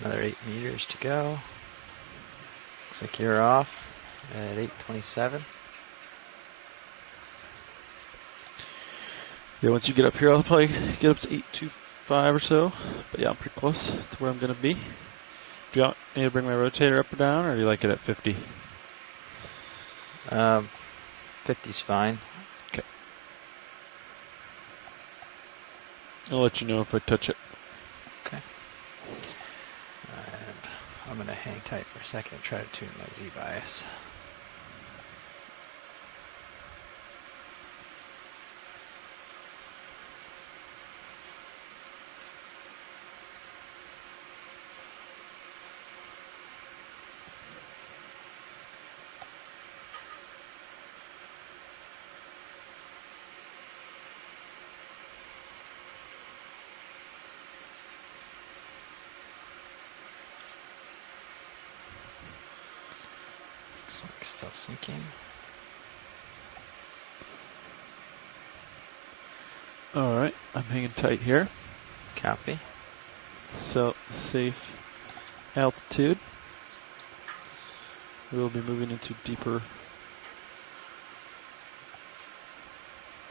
Another 8 meters to go. Looks like you're off at 8:27. Yeah, once you get up here, I'll probably get up to 8:25 or so. But yeah, I'm pretty close to where I'm going to be. Do you want me to bring my rotator up or down, or do you like it at 50? 50's fine. Okay. I'll let you know if I touch it. Okay. And I'm going to hang tight for a second and try to tune my Z-bias. Looks like still sinking. All right, I'm hanging tight here. Copy. So, safe altitude. We'll be moving into deeper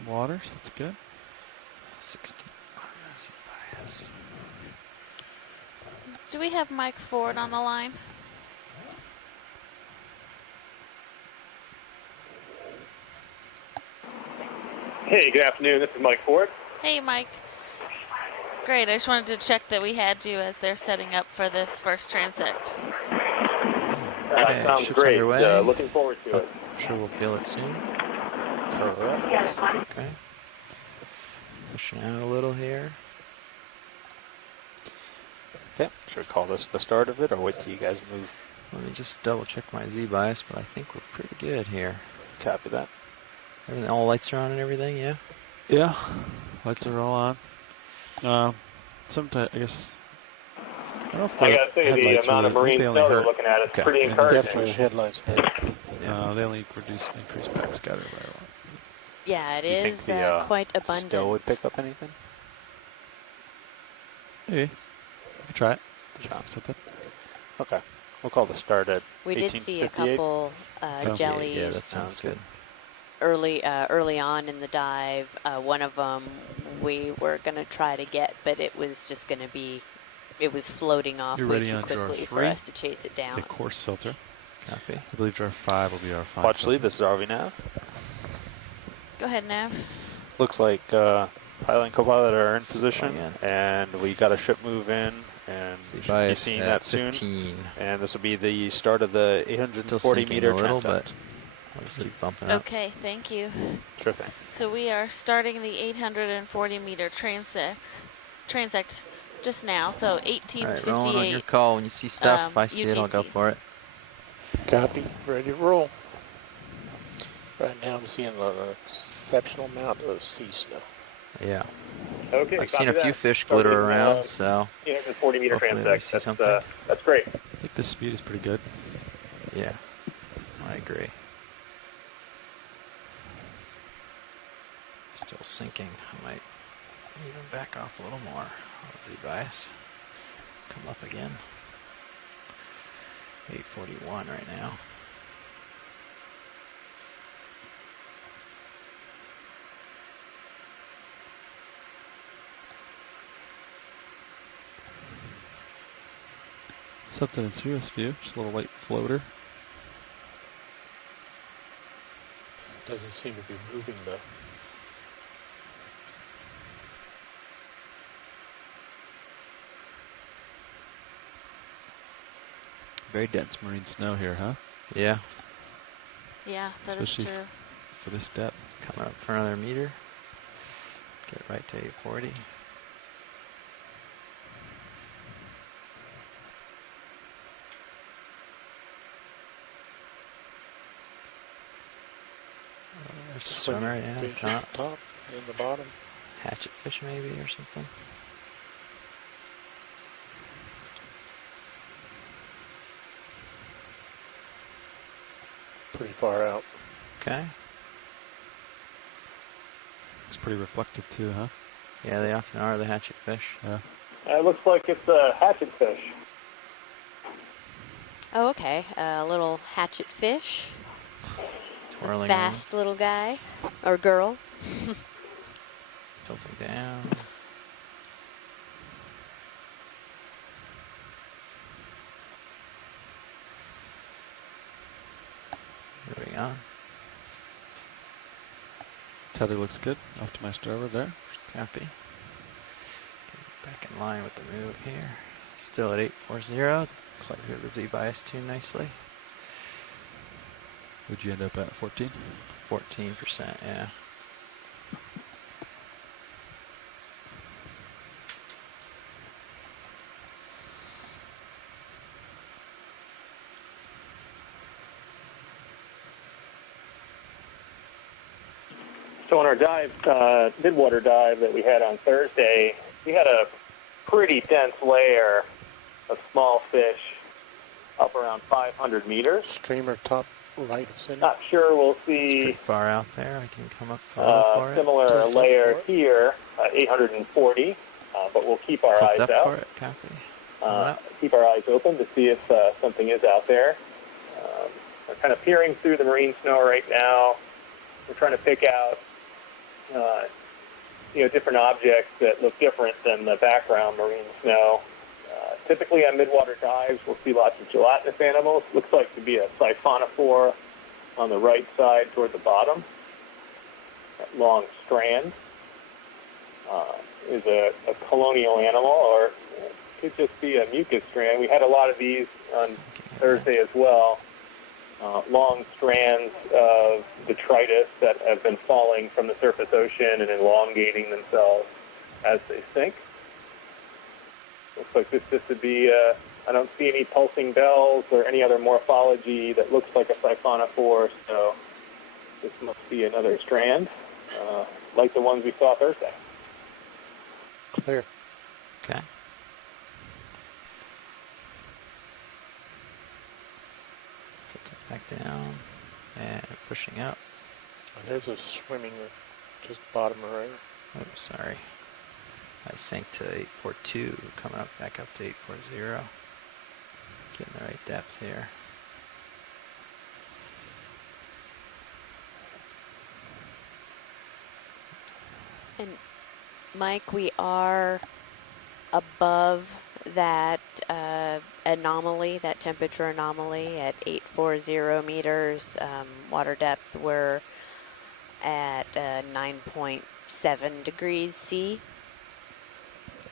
waters. That's good. 16 Z-bias. Do we have Mike Ford on the line? Hey, good afternoon. This is Mike Ford. Hey, Mike. Great. I just wanted to check that we had you as they're setting up for this first transect. Okay, Sounds ship's great. underway. Looking forward to it. I'm sure we'll feel it soon. Correct. Okay. Pushing out a little here. Okay, should we call this the start of it, or wait till you guys move? Let me just double check my Z-bias, but I think we're pretty good here. Copy that. Everything, all lights are on and everything, yeah? Yeah, lights are all on. Sometimes, I guess, I don't know if the I gotta say, the headlights amount of really, marine they only snow they're hurt. looking at is Okay. pretty Yeah, encouraging. Definitely headlights. They only increase backscatter by a lot. Yeah, it Do you think is the quite abundant. Still would pick up anything? Maybe. We could try it. Shot. Something. Okay, we'll call the start at We did see a 1858. couple jellies Yeah, that sounds good. early on in the dive. One of them we were going to try to get, but it was just going to be, it was floating off You're way ready too on drawer quickly for 3. us to chase it down. A course filter. Copy. I believe drawer 5 will be our final Watch lead, filter. this is RV Nav. Go ahead, Nav. Looks like pilot and co-pilot are in See position, again. and we got a ship move in, and we should be Z-bias seeing at that soon. 15. And this will be the start of the Still 840 sinking meter a little, transect. but obviously bumping up. Okay, thank you. Sure thing. So we are starting the 840 meter transect just now. So All right, Rowan, on your 1858. call. When you see stuff, if I see it, I'll go UTC. for it. Copy. Ready to roll. Right now I'm seeing an exceptional amount of sea snow. Yeah. Okay, I've seen a copy few that. fish Starting, glitter around, so 840 meter hopefully we see transect. something. That's great. I think the speed is pretty good. yeah, I agree. Still sinking. I might even back off a little more. Z-bias. Come up again. 841 right now. Something in serious view. Just a little light floater. Doesn't seem to be moving though. Very dense marine snow here, huh? Yeah, Yeah, that is Especially true. For this depth. coming up for another meter. Get right to 840. There's a swimmer, yeah, Fish top. top and the bottom. Hatchet fish maybe or something. Pretty far out. Okay. It's pretty reflective too, huh? Yeah, they often are the hatchet fish. Yeah. It looks like it's a hatchet fish. Oh, okay. A little hatchet fish. Twirling Fast little guy. Or girl. around, tilting down. Moving on. Tether looks good. Off to my starboard there. Copy. Get back in line with the move here. Still at 840. Looks like we have the Z bias tuned nicely. Would you end up at 14? 14%, yeah. So on our dive, Midwater dive that we had on Thursday, we had a pretty dense layer of small fish up around 500 meters. Streamer top right of center. Not sure we'll It's pretty see far out there. I can come up a little for it. similar Tilt up layer for it. here, 840, but we'll keep our Tilt eyes up out. for it. Copy. Coming up. Keep our eyes open to see if something is out there. We're kind of peering through the marine snow right now. We're trying to pick out different objects that look different than the background marine snow. Typically on midwater dives, we'll see lots of gelatinous animals. Looks like to be a siphonophore on the right side toward the bottom. That long strand is a colonial animal, or it could just be a mucus strand. We had a lot of these on Thursday as well. Long strands of detritus that have been falling from the surface ocean and elongating themselves as they sink. Looks like this would be, I don't see any pulsing bells or any other morphology that looks like a siphonophore, so this must be another strand, like the ones we saw Thursday. Clear. Okay. Tilting back down and pushing up. And there's a swimming just bottom right. Oh, sorry. I sank to 842, coming up back up to 840. Getting the right depth here. And Mike, we are above that anomaly, that temperature anomaly at 840 meters. Water depth, we're at 9.7 degrees C.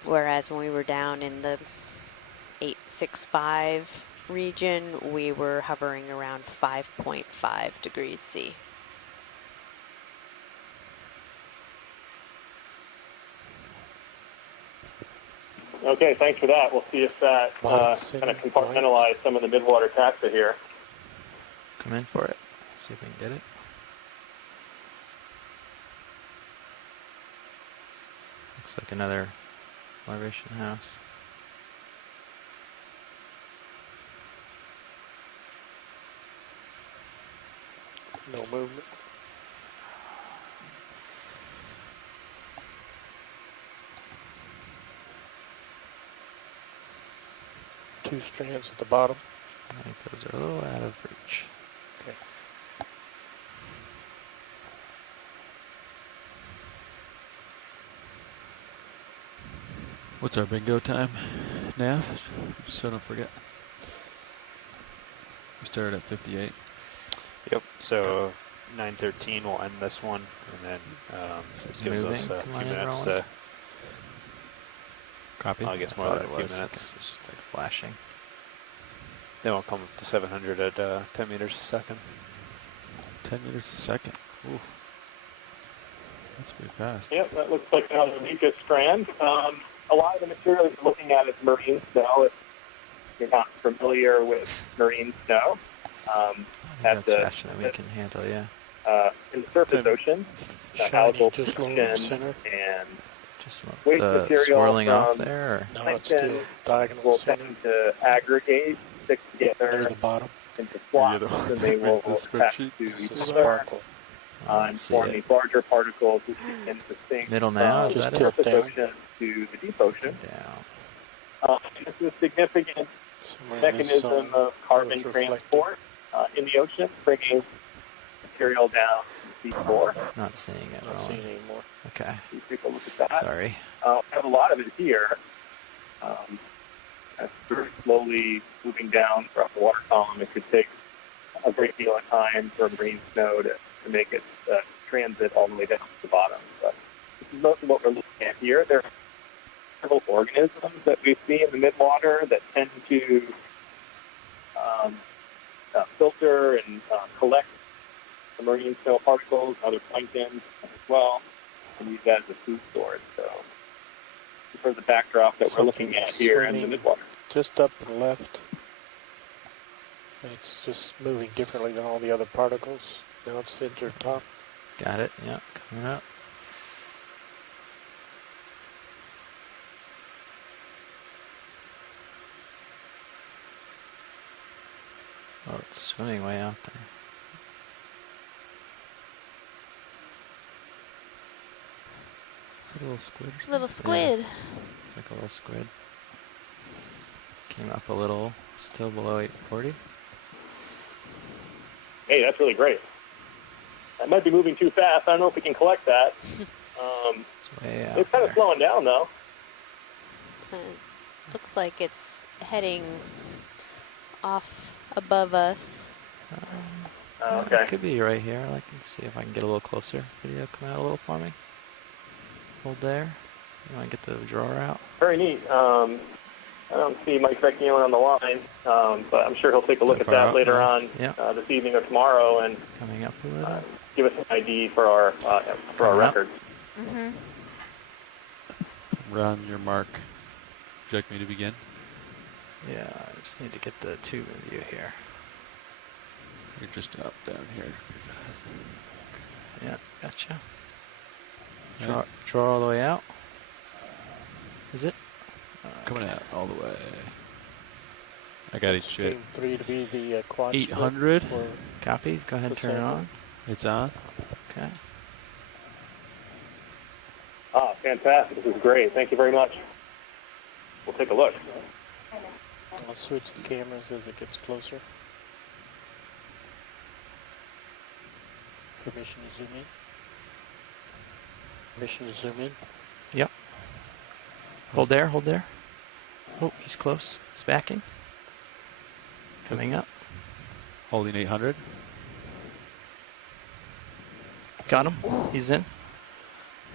Whereas when we were down in the 865 region, we were hovering around 5.5 degrees C. Okay, thanks for that. We'll see if that kind of compartmentalize some of the midwater taxa here. Come in for it. See if we can get it. Looks like another larvation house. No movement. Two strands at the bottom. I think those are a little out of reach. Okay. What's our bingo time, Nav? So don't forget. We started at 58. Yep. So 9:13 will end this one, and then This is gives us moving. a Come few on in, minutes Roland. to. Copy. I guess more thought than a it few was. I minutes. guess it's just like flashing. Then we'll come up to 700 at 10 meters a second. 10 meters a second. Ooh. That's pretty fast. Yep, that looks like another mucus strand. A lot of the material you're looking at is marine snow. If you're not familiar with marine snow, I think at that's faster than we can handle, yeah. in the surface ocean, Shiny household just lower protection center. and Just waste the material swirling off from there, or No, it's plankton still diagonal will center. tend to aggregate, stick Near together the bottom. into flocks, and they will This attach spreadsheet. to It's each a other sparkle. and let's see form it. these larger particles which begin to sink Middle now, is from that the it? Tilt surface down. ocean to the deep ocean. Down. This is significant mechanism of carbon transport in the ocean, bringing material down to seafloor. Not seeing it. Not seeing it anymore. Okay. You take a look at that. Sorry. We have a lot of it here. It's very slowly moving down throughout the water column. It could take a great deal of time for marine snow to make it transit all the way down to the bottom. But this is most of what we're looking at here. There are several organisms that we see in the midwater that tend to filter and collect the marine snow particles, other plankton as well, and use that as a food source. So this is sort of the backdrop that we're looking at here in the midwater. Just up and left. It's just moving differently than all the other particles. Now it's center top. Got it. Yeah, coming up. Oh, it's swimming way out there. Is it a little squid? Or Little something? squid. Yeah, it's like a little squid. Came up a little, still below 840. Hey, that's really great. That might be moving too fast. I don't know if we can collect that. It's way out It's kind of there. slowing down, though. Looks like it's heading off above us. Okay. It could be right here. I can see if I can get a little closer. Video come out a little for me. Hold there. You want to get the drawer out? Very neat. I don't see Mike Vecchione on the line, but I'm sure he'll take a look at Far that out, later yeah. on Yeah. this evening or tomorrow and Coming up a little. give us an ID for our Coming up. records. Mm-hmm. Ron, your mark. Would you like me to begin? Yeah, I just need to get the tube in view here. You're just up down here. Yeah, gotcha. Right. Draw all the way out. Is it? Coming out all the way. I got each shit. Game 3 to be the quad. 800. Or Copy. Go ahead and turn it Sample. on. It's on. Okay. Ah, fantastic. This is great. Thank you very much. We'll take a look. I'll switch the cameras as it gets closer. Permission to zoom in. Permission to zoom in. Yep. Hold there. Hold there. Oh, he's close. He's backing. Coming up. Holding 800. Got him. He's in.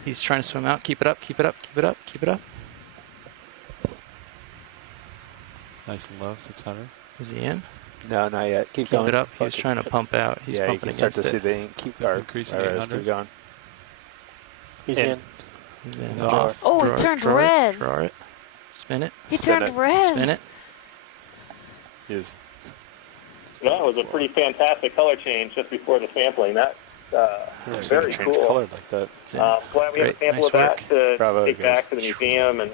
He's trying to swim out. Keep it up. Keep it up. Keep it up. Keep it up. Nice and low, 600. Is he in? No, not yet. Keep Keep going. it up. He was trying to pump out. He's Yeah, you pumping can start against to it. see the ink. Keep our Increasing all right, 800. keep going. He's In. in. He's in. It's Off. Oh, it Draw turned draw red. Draw it. Spin it. He Spin turned it. red. Spin it. That was a pretty fantastic color change just before the sampling. That Never seen very it change cool. color like that. It's in. Glad we have a Great. sample Nice of that work. to Bravo, take guys. back to the museum and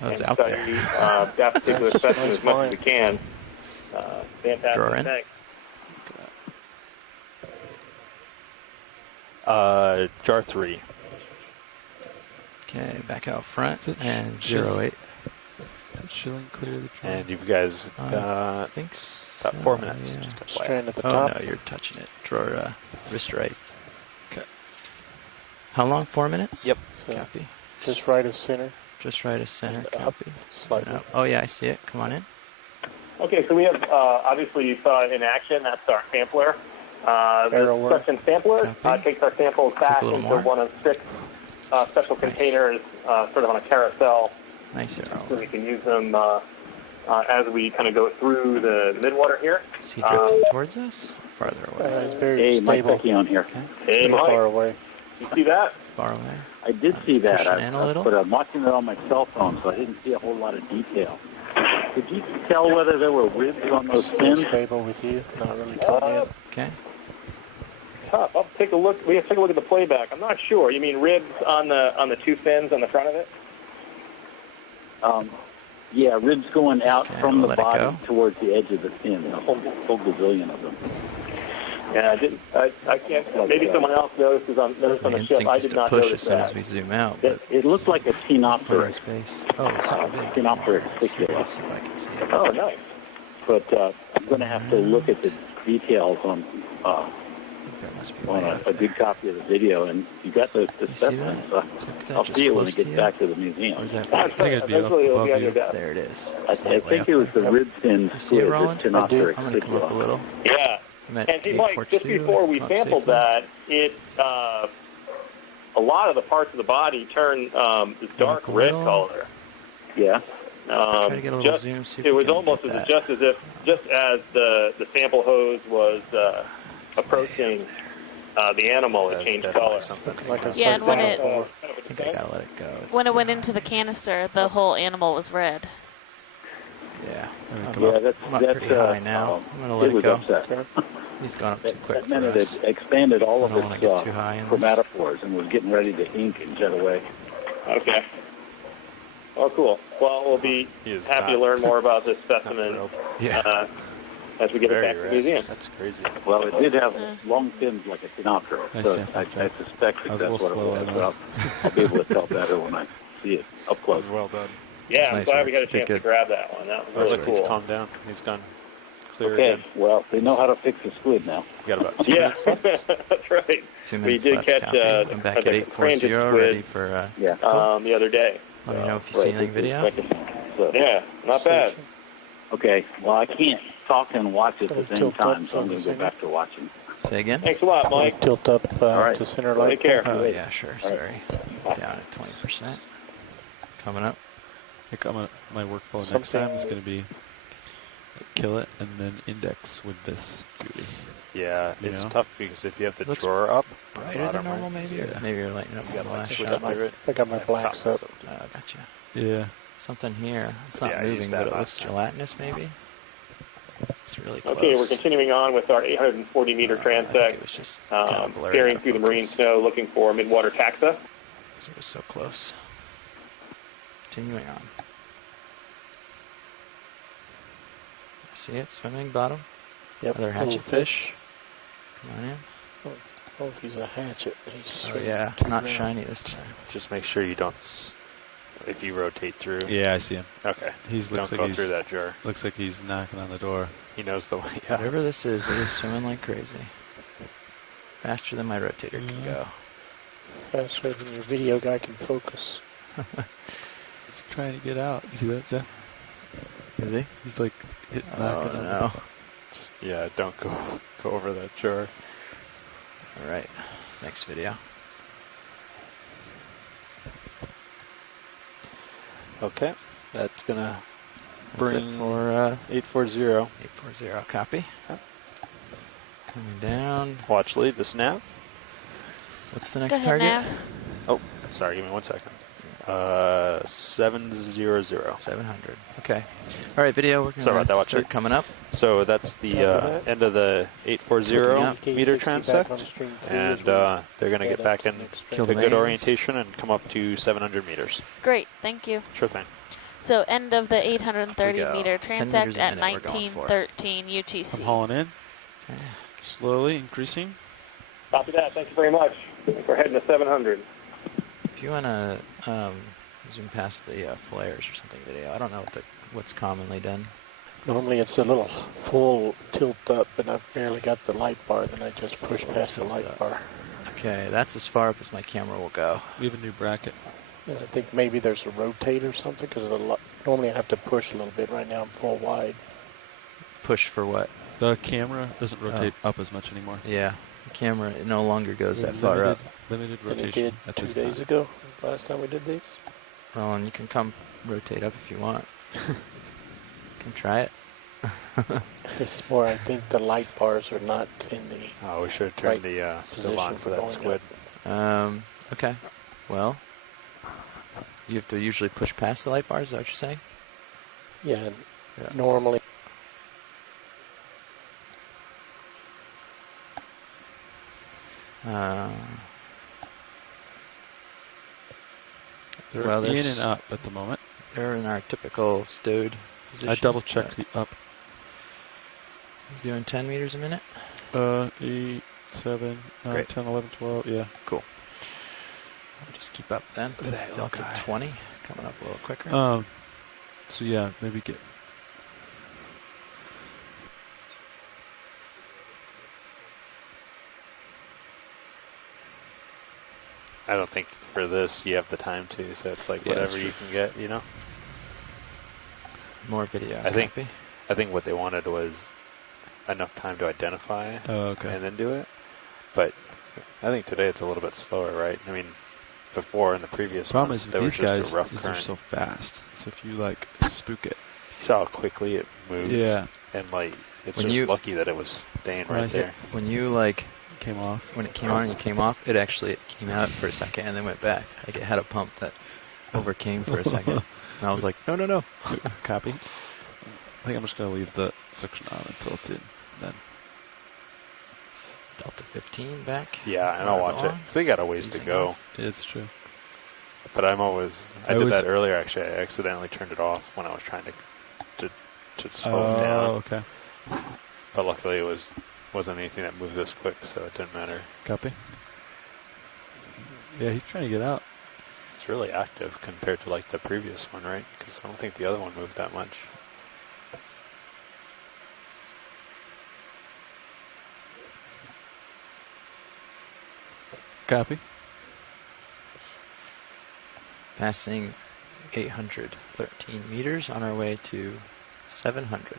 That was out study there. that particular specimen as much as we can. Fantastic. Draw in. Thanks. Jar 3. Okay, back out front Is it and chilling? 08. Did Schilling clear the trail? And you guys I got think so. about 4 minutes. Yeah. Just FYI. Strand at the Oh top. no, you're touching it. Drawer wrist right. Okay. How long? 4 minutes? Yep. So Copy. just right of center. Just right of center. And up Copy. slightly. And up. Oh yeah, I see it. Come on in. Okay, so we have, obviously you saw it in action, that's our sampler. The Arrow work. suction sampler Copy. takes our samples back a little into more. one of 6 special containers, sort of on a carousel, Nice so arrow. we can use them as we kind of go through the midwater here. Is he drifting towards us? Farther away. It's very Hey, Mike stable. Vecchione here. Hey, Pretty Mike, far away. you see that? Far away. I did see that, Pushing in a little? but I'm watching it on my cell phone, so I didn't see a whole lot of detail. Could you tell whether there were ribs on those Still fins? stable with you. Not really coming in. Okay. Tough. I'll take a look. We have to take a look at the playback. I'm not sure. You mean ribs on the 2 fins on the front of it? Yeah, ribs going out Okay, from we'll the let it body go. towards the edge of the fin, a whole gazillion of them. Yeah, I didn't. I can't. Maybe someone else noticed on My the ship. instinct I is did to not push notice as soon that. as we zoom out, but It looked like a plenty of Ctenopteryx. space. Oh, something big. Ctenopteryx Let's see cicula. if I can see it. Oh, nice. but I'm going to have to look at the details on That must be on way out a there. good copy of the video, and you got the You see specimens. that? Is that I'll just see it when close it to gets you? back to the museum. Or is that I think it'd be up Eventually it'll above be on your you. desk. there? It is. I Is it way think up it was there? the rib fin You see it, squid, the Roland? Tenopteryx I'm going to come up a cicula. little. Yeah. I'm at And see, Mike, just 842. before we Come up sampled safely. that, it a lot of the parts of the body turn this dark a red little. color. Yeah. Try to get a little Just, zoom. See if it we was can almost get as that. just as if just as the sample hose was approaching the animal, it That's changed definitely color. something. Like I Yeah, and when it before. I think I gotta let it go. It's when it too went high. into the canister, the whole animal was red. Yeah. Maybe I'm come Yeah, up. that's I'm up that's pretty high now. I'm gonna let it it was go. upset. He's gone up too quick That meant for it us. had expanded all I of don't wanna its get too high in this. chromatophores and was getting ready to ink and jet away. Okay. Well, cool. Well, we'll be He is happy to not- learn more about this Not specimen thrilled. Yeah. as we get it Very back to the red. museum. That's crazy. Well, it did have long fins like a Tenopteryx, Nice so sample, I Jack. suspect I was that a that's little what it slow was. on Well, I'll be able to tell better when I see it up That close. was well done. Yeah, That's I'm nice glad work. we had a Did chance to good. grab that one. That Oh, was look, really he's cool. calmed down. He's gone clear Okay, again. well, they know how to fix a squid now. We got about 2 Yeah, minutes left. that's right. 2 We minutes did left. catch Copy. I'm back at the 840. transient Ready squid for. Yeah. the other day. Let me know if you see anything video. So, Yeah, not bad. okay, well, I can't talk and watch at the same Tilt up time, so so I'm going to go the back to watching. Say again. Thanks a lot, Mike. Tilt up right. to center Take light. care. Oh yeah, sure. Sorry. Down at 20%. Coming up. I think my workflow next Something- time is going to be kill it and then index with this beauty. Yeah, You it's know? tough because if you have the Looks drawer up, Brighter than normal, maybe. Or Yeah. maybe you're lighting up you from got the to like last switch shot. through it. I got my blacks up. Oh, gotcha. Yeah. Something here. It's not Yeah, I used moving, that but it last looks time. gelatinous, maybe. It's really close. Okay, we're continuing on with our 840 meter I think transect, it was just kind of blurry. steering out of through the marine focus, snow, looking for midwater taxa. 'cause it was so close. Continuing on. See it swimming bottom? Yep. Another little hatchet fish. Come on in. Oh, if he's a hatchet. He's Oh yeah, too not round. shiny this time. Just make sure you don't. If you rotate through. Yeah, I see him. Okay. He's Don't looks like go he's through that jar. looks like he's knocking on the door. He knows the way. Yeah. Whatever this is, it is swimming like crazy. Faster than my rotator can go. Faster than your video guy can focus. He's trying to get out. You see that, Jeff? Is he? He's like Oh knocking on the no. Just don't go over that jar. Alright, next video. Okay. That's gonna That's bring it for 840. 840 copy. Coming down. Watch lead the snap. What's the Go next ahead, target? Nav. Oh, sorry. Give me 1 second. 700. 700. Okay. All right, video. We're Sorry going about that, to watch start it. coming up. So that's the that. end of the 840 meter K60 back on transect, stream 3 and as we they're going to head get up back to in the next Kill the the good mains. orientation and come up to 700 meters. Great, thank you. Sure thing. So end of the 830 Up we go. meter 10 transect meters a at minute we're going for. 1913 I'm UTC. hauling in, Okay. slowly increasing. Copy that. Thanks very much. We're heading to 700. If you want to zoom past the flares or something video, I don't know what's commonly done. Normally it's a little full tilt up, and I've barely got the light bar, then I just push past the Tilt light up. bar. Okay, that's as far up as my camera will go. We have a new bracket. And I think maybe there's a rotate or something, because normally I have to push a little bit. Right now I'm full wide. Push for what? The camera doesn't rotate up as much anymore. Yeah, the camera it no longer goes that far up. Limited Than it rotation did at 2 this days time. ago, last time we did these. Well, and you can come rotate up if you want. Can try it. This is more, I think the light bars are not in the Oh, we should have turned Right the still position on for for that going squid. Okay. Well, you have to usually push past the light bars. Is that what you're saying? Yeah, Yeah. normally. They're Well, in there's- and up at the moment. They're in our typical stowed position. I double checked the up. You doing 10 meters a minute? 8, 7, 9, Great. 10, 11, 12, yeah. Cool. I'll just keep up then. Look at that little Delta guy. 20, coming up a little quicker. So yeah, maybe get I don't think for this you have the time to, so it's like Yeah, that's whatever you true. can get, you know? More video. I think- copy. I think what they wanted was enough time to identify Oh, okay. and then do it. But I think today it's a little bit slower, right? I mean, before in the previous Problem ones, is with there was these just guys a rough is they're current. so fast. So if you like spook it, You saw how quickly it moves. Yeah. And like, it's When just you- lucky that it was staying When I right say- there. When you like, came off. when it came on and you came off, it actually came out for a second and then went back. Like it had a pump that overcame for a second. And I was like, no. Copy. I think I'm just gonna leave the suction on until it's in. Then Delta 15 back. Yeah, and I'll watch it. on. 'Cause they got a ways to Easing go. off. it's true. But I'm always, I I did always- that earlier actually. I accidentally turned it off when I was trying to slow it down. Okay. But luckily it wasn't anything that moved this quick, so it didn't matter. Copy. Yeah, he's trying to get out. It's really active compared to like the previous one, right? Because I don't think the other one moved that much. Copy. Passing 813 meters on our way to 700.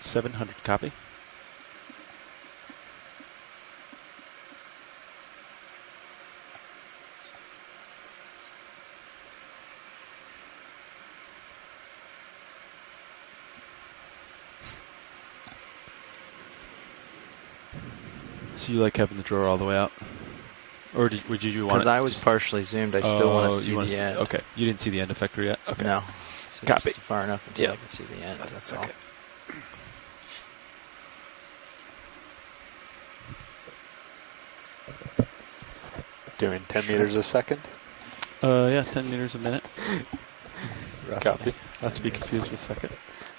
$700. Copy. So you like having the drawer all the way out, or would you want? Because I was partially zoomed, I still want to see wanna the end. Okay, you didn't see the end effector yet. Okay. No. So Copy. just far enough until Yeah. I can see the end. That's all. Okay. Doing 10 meters a second. Yeah, 10 meters a minute. Copy. Not to be confused with second.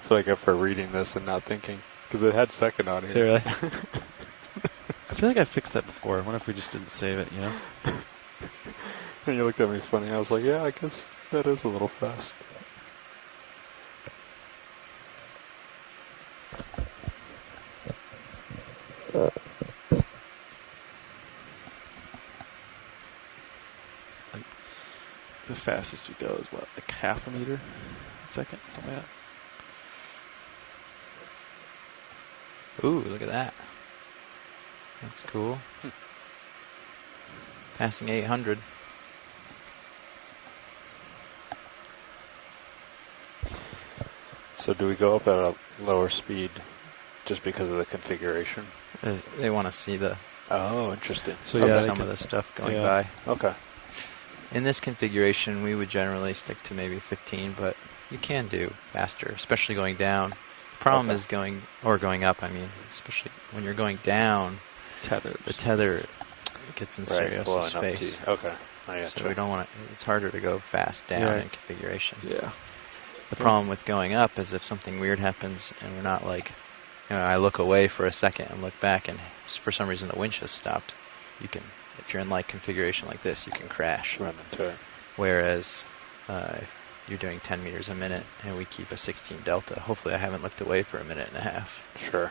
So I go for reading this and not thinking. Because it had second on here. Yeah, really? I feel like I fixed that before. I wonder if we just didn't save it, you know? And you looked at me funny. I was like, yeah, I guess that is a little fast. The fastest we go is what, like half a meter a second? Something like that. Ooh, look at that. That's cool. Passing 800. So do we go up at a lower speed just because of the configuration? They want to see the Oh, interesting. So yeah, they some can- of the stuff going yeah. by. Okay. In this configuration, we would generally stick to maybe 15, but you can do faster, especially going down. The problem Okay. is going up. I mean, especially when you're going down, Tethered. the tether gets in Right, Sirius's blowing up to face. you. Okay. I So gotcha. we don't want to. It's harder to go fast down Yeah. in configuration. Yeah. The problem with going up is if something weird happens and we're not like, I look away for a second and look back, and for some reason the winch has stopped. You can, if you're in like configuration like this, you can crash. Run into it. Whereas if you're doing 10 meters a minute and we keep a 16 delta, hopefully I haven't looked away for a minute and a half. Sure.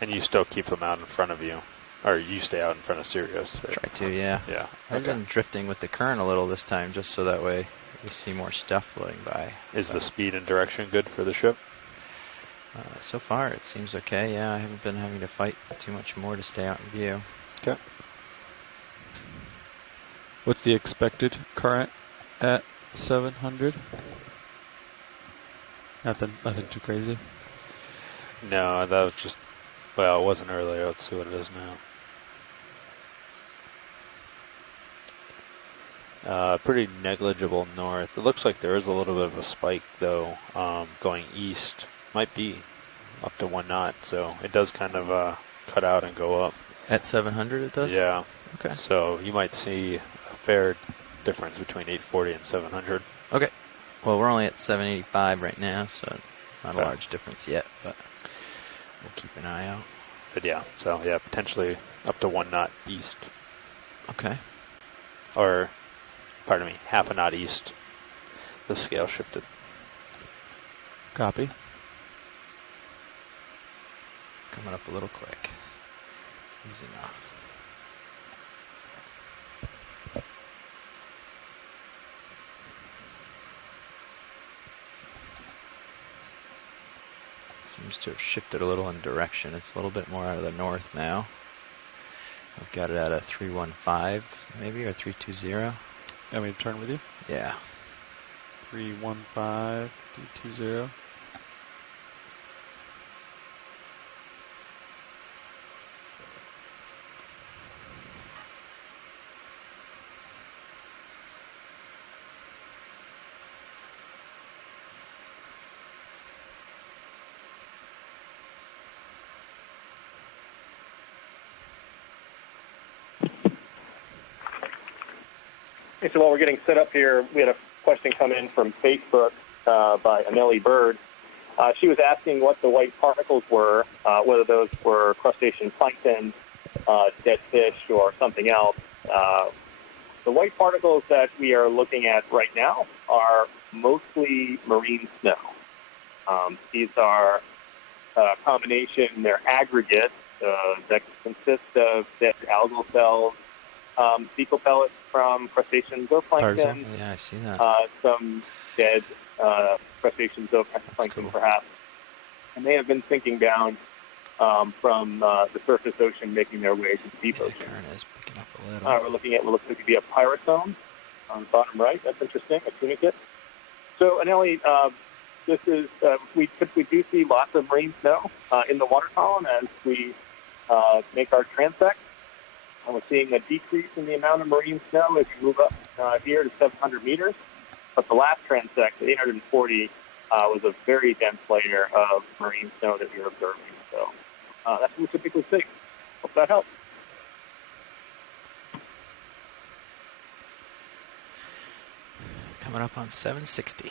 And you still keep them out in front of you. Or you stay out in front of Sirius. Right? Try to, yeah. Yeah. I've Okay. been drifting with the current a little this time, just so that way we see more stuff floating by. Is the speed and direction good for the ship? So far, it seems okay. Yeah, I haven't been having to fight too much more to stay out in view. Okay. What's the expected current at 700? Nothing too crazy. No, that was just, well, it wasn't earlier. Let's see what it is now. Pretty negligible north. It looks like there is a little bit of a spike, though, going east. Might be up to 1 knot, so it does kind of cut out and go up. At 700 it does? Yeah. Okay. So you might see a fair difference between 840 and 700. Okay. Well, we're only at 785 right now, so not a Okay. large difference yet, but we'll keep an eye out. But yeah, so yeah, potentially up to 1 knot east. Okay. Or, pardon me, half a knot east. The scale shifted. Copy. coming up a little quick. Easy enough. Seems to have shifted a little in direction. It's a little bit more out of the north now. I've got it at a 315 maybe, or 320. You want me to turn with you? Yeah. 315, 320. Okay, so while we're getting set up here, we had a question come in from Facebook by Anneli Bird. She was asking what the white particles were, whether those were crustacean plankton, dead fish, or something else. The white particles that we are looking at right now are mostly marine snow. These are a combination, they're aggregates that consist of dead algal cells, fecal pellets from crustacean zooplankton, Yeah, I see that. some dead crustacean zooplankton cool. perhaps. And they have been sinking down from the surface ocean, making their way to the deep Yeah, ocean. the current is picking up a little. We're looking at what looks like to be a pyrosome on the bottom right. That's interesting, a tunicate. So, Anneli, this is, we typically do see lots of marine snow in the water column as we make our transect. And we're seeing a decrease in the amount of marine snow as we move up here to 700 meters. But the last transect, 840, was a very dense layer of marine snow that we were observing. So that's what we typically see. Hope that helps. Coming up on 760.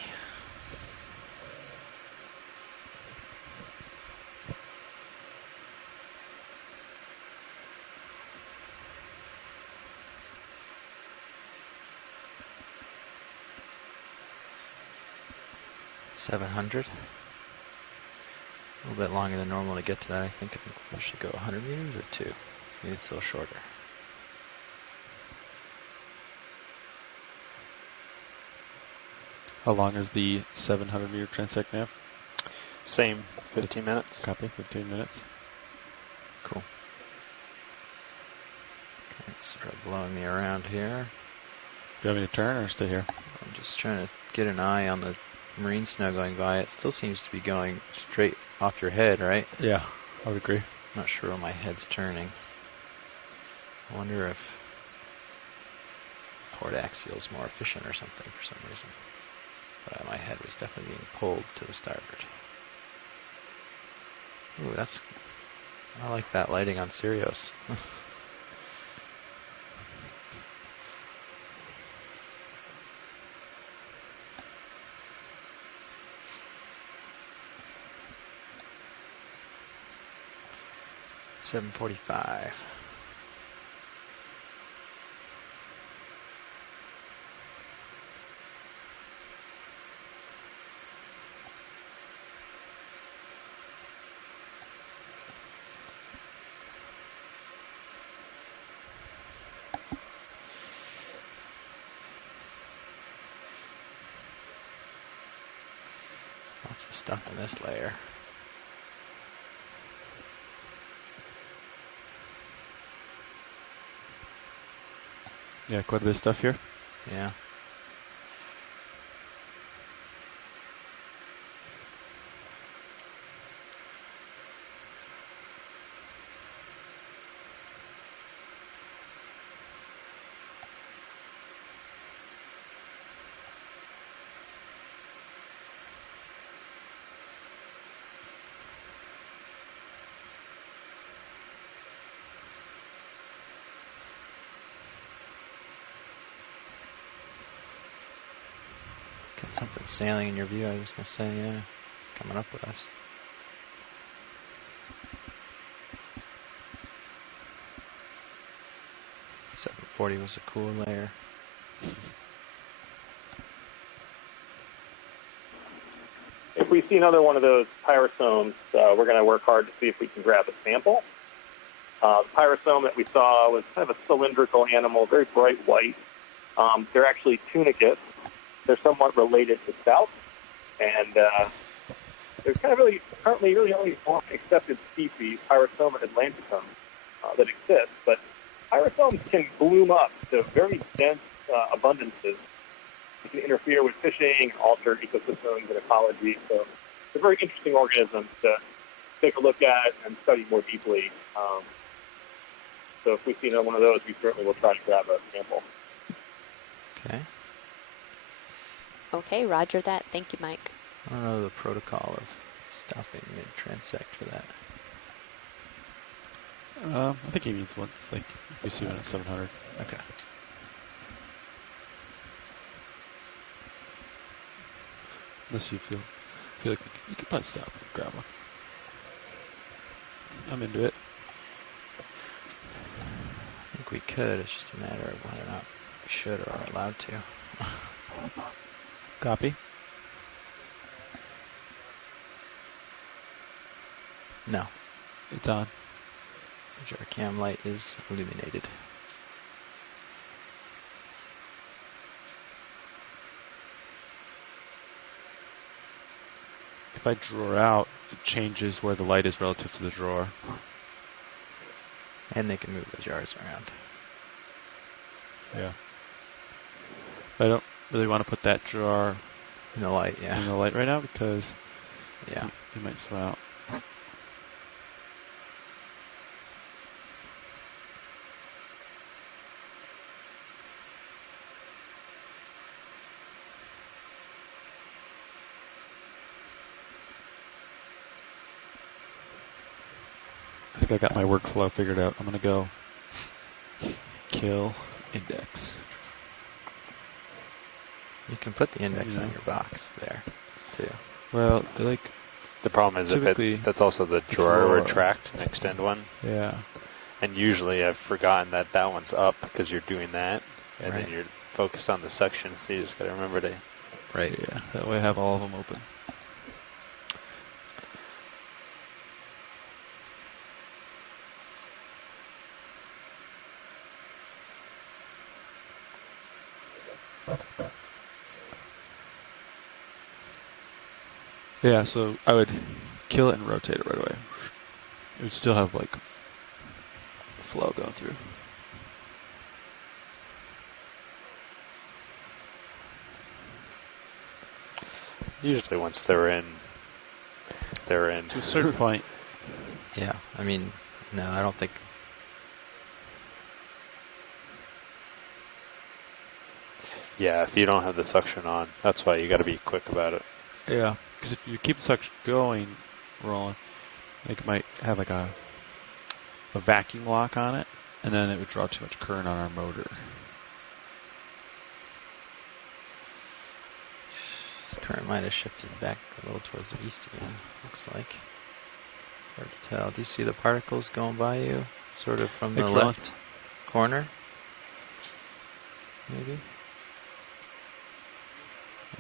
$700. A little bit longer than normal to get to that. I think we should go 100 meters or 2. Maybe it's a little shorter. How long is the 700 meter transect now? Same, 15 minutes. Copy, 15 minutes. Cool. Okay, it's sort of blowing me around here. Do you want me to turn or stay here? I'm just trying to get an eye on the marine snow going by. It still seems to be going straight off your head, right? Yeah, I would agree. I'm not sure where my head's turning. I wonder if port axial is more efficient or something for some reason. But my head was definitely being pulled to the starboard. Ooh, I like that lighting on Sirius. $745. Lots of stuff in this layer. Yeah, quite a bit of stuff here. Yeah. Got something sailing in your view, I was going to say, yeah. It's coming up with us. $740 was a cool layer. if we see another one of those pyrosomes, we're going to work hard to see if we can grab a sample. The pyrosome that we saw was kind of a cylindrical animal, very bright white. They're actually tunicates. They're somewhat related to stoute, and there's kind of currently only one accepted species, Pyrosoma atlanticum, that exists. But pyrosomes can bloom up to very dense abundances. They can interfere with fishing and alter ecosystems and ecology. So it's a very interesting organism to take a look at and study more deeply. So if we see another one of those, we certainly will try to grab a sample. Okay. Okay, roger that. Thank you, Mike. I don't know the protocol of stopping mid-transect for that. I think he means once, like, if we see one at 700. Okay. Unless you feel like you could probably stop and grab one. I'm into it. I think we could. It's just a matter of whether or not we should or are allowed to. Copy. No. It's on. Our cam light is illuminated. If I draw out, it changes where the light is relative to the drawer. And they can move the jars around. Yeah. I don't really want to put that jar In the light, yeah. in the light right now because Yeah. you might swim out. I think I got my workflow figured out. I'm going to go kill index. You can put the index Yeah. on your box there, too. Well, like, The problem is Typically, that's also the drawer drawer. retract and extend one. yeah. And usually I've forgotten that that one's up because you're doing that. And Right. then you're focused on the section, so you just got to remember to. Right. Yeah, that way I have all of them open. Yeah, so I would kill it and rotate it right away. It would still have like flow going through. Usually once they're in. To a certain point. Yeah. I mean, no, I don't think. Yeah, if you don't have the suction on, that's why you got to be quick about it. Yeah, because if you keep the suction going, rolling, like it might have like a vacuum lock on it, and then it would draw too much current on our motor. Current might have shifted back a little towards the east again, looks like. Hard to tell. Do you see the particles going by you? Sort of from the Thanks, Ron. left corner? Maybe?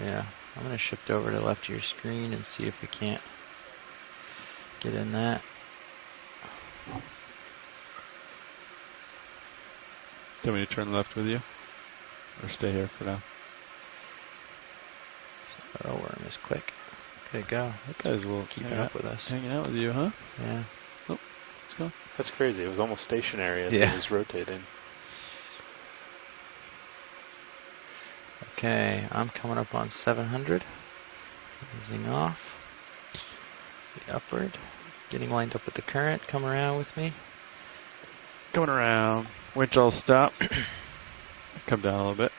Yeah. I'm going to shift over to the left of your screen and see if we can't get in that. Do you want me to turn left with you? Or stay here for now? Oh, worm is quick. Good go. That guy's a little Keeping up with us. hanging out with you, huh? Yeah. Let's go. That's crazy. It was almost stationary as Yeah. it was rotating. Okay, I'm coming up on 700. Easing off. The upward. Getting lined up with the current. Come around with me. Coming around. Winch all stop. Come down a little bit.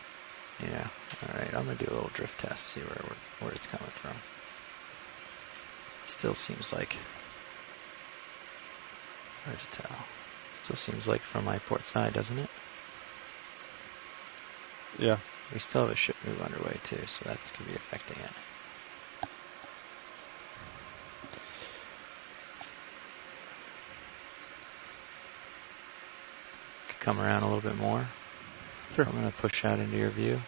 Yeah. All right, I'm going to do a little drift test, see where it's coming from. Still seems like... Hard to tell. Still seems like from my port side, doesn't it? Yeah. We still have a ship move underway, too, so that could be affecting it. Could come around a little bit more. Sure. I'm going to push out into your view.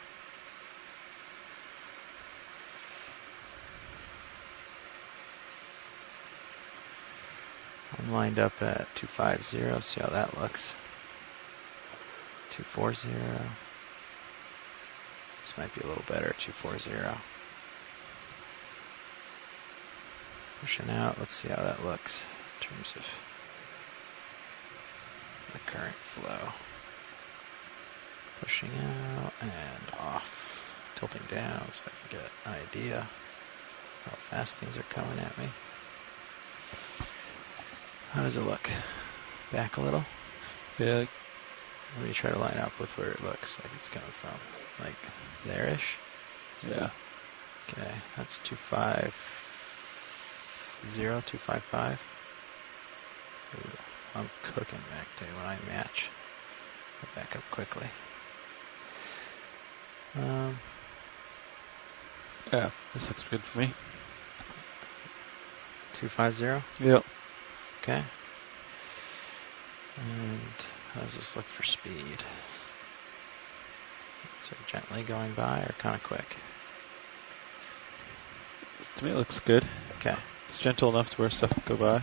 I'm lined up at 250. See how that looks. 240. This might be a little better. 240. Pushing out. Let's see how that looks in terms of the current flow. Pushing out and off. Tilting down so I can get an idea how fast things are coming at me. How does it look? Back a little? Yeah. Let me try to line up with where it looks like it's coming from. Like there-ish? Yeah. Okay, that's 250, 255. Ooh, I'm cooking back there when I match. Go back up quickly. Yeah, this looks good for me. 250? Yep. Okay. And how does this look for speed? So gently going by or kind of quick? To me, it looks good. Okay. It's gentle enough to where stuff can go by.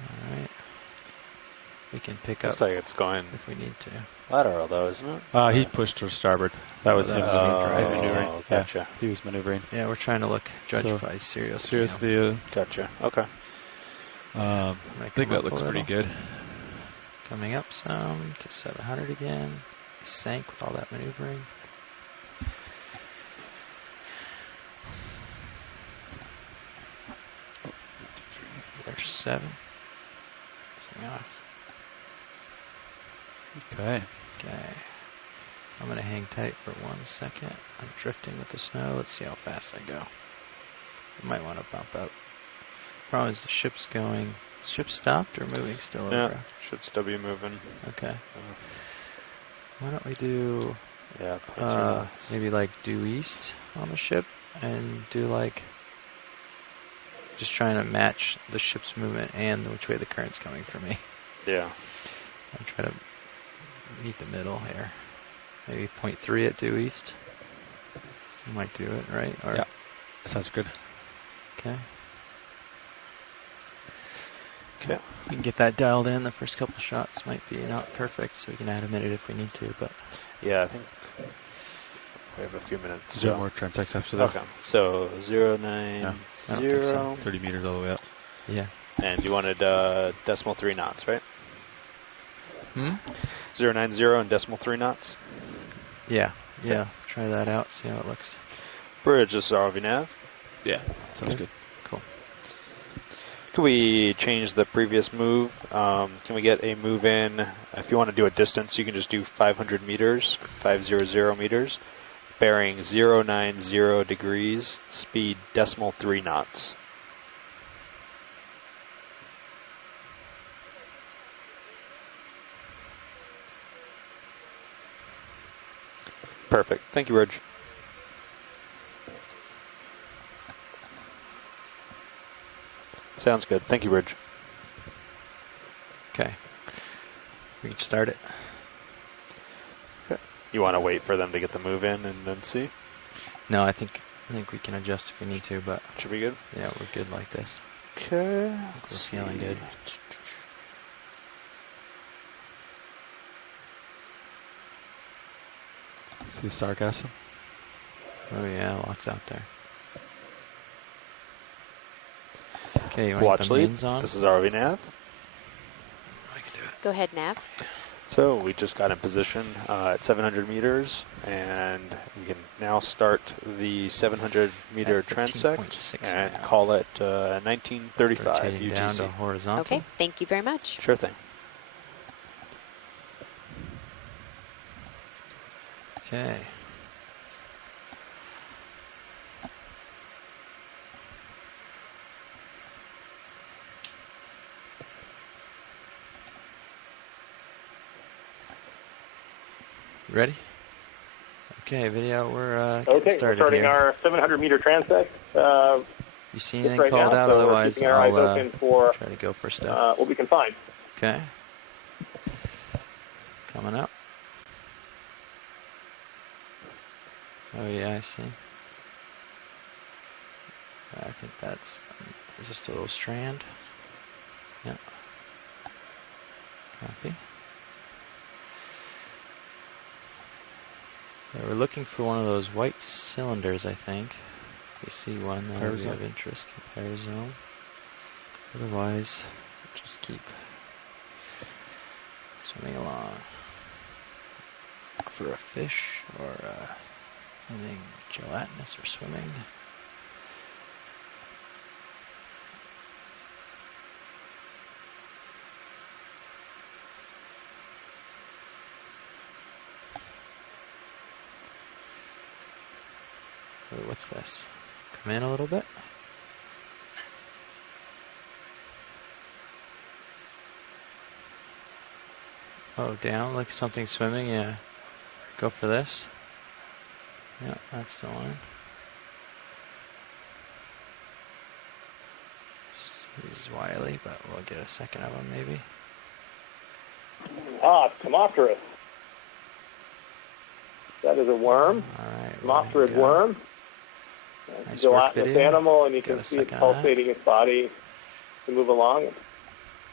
Alright. We can pick Looks up like it's going if we need to. lateral though, isn't it? He pushed to starboard. That was that him was me, maneuvering. Oh, gotcha. Yeah, he was maneuvering. Yeah, we're trying to look judge So, by serious Serious view. view. Gotcha. Okay. I think that looks pretty good. Coming up some to 700 again. Sank with all that maneuvering. There's 7. Missing off. Okay. Okay. I'm going to hang tight for 1 second. I'm drifting with the snow. Let's see how fast I go. I might want to bump up. Problem is the ship's going. Is the ship stopped or moving still Yeah, over? should still be moving. Okay. Why don't we do Yeah, 0.2 knots. maybe like due east on the ship and do like just trying to match the ship's movement and which way the current's coming for me. Yeah. I'll try to meet the middle here. Maybe 0.3 at due east. I might do it, right? Or, Yeah. Sounds good. Okay. Okay. We can get that dialed in. The first couple shots might be not perfect, so we can add a minute if we need to. But Yeah, I think we have a few minutes. Is there more transects after this? Okay. So 090. No, I don't think so. 30 meters all the way up. yeah. And you wanted decimal 3 knots, right? Hmm? 090 and decimal 3 knots. Yeah. Okay. Yeah. Try that out. See how it looks. Bridge, this is RV nav. Yeah. Sounds Okay. good. Cool. Can we change the previous move? Can we get a move in? If you want to do a distance, you can just do 500 meters, 500 meters, bearing 090 degrees, speed decimal 3 knots. Perfect. Thank you, Ridge. Sounds good. Thank you, Ridge. Okay. We can start it. You want to wait for them to get the move in and then see? No, I think we can adjust if we need to, but Should be good. yeah, we're good like this. Okay. We're feeling good. See the sargassum? Oh yeah, lots out there. Okay, you want Watch to get the lead. mains on? This is RV nav. I can do it. Go ahead, Nav. So we just got in position at 700 meters, and we can now start the 700 meter At transect 15.6 and now. call it 1935 Rotating down to UTC. horizontal. Okay, thank you very much. Sure thing. Okay. Ready? Okay, video. We're getting Okay, we're started starting here. our 700 meter transect. You see Just anything right called now, out? so we're Otherwise, keeping our eyes I'll open for try to go for stuff. what we can find. Okay. Coming up. Oh yeah, I see. I think that's just a little strand. Yep. Copy. Yeah, we're looking for one of those white cylinders, I think. If we see one, that would be of interest. Parazome. Otherwise, just keep swimming along. Look for a fish or anything gelatinous or swimming. Ooh, what's this? Come in a little bit. Oh, down, like something swimming, yeah. Go for this. Yep, that's the one. He's wily, but we'll get a second of him maybe. Ah, it's Tomopterus. That is a worm. Alright. Tomopterid worm. Nice Gelatinous work, video. animal, and you Got can a see it second on that. pulsating its body to move along.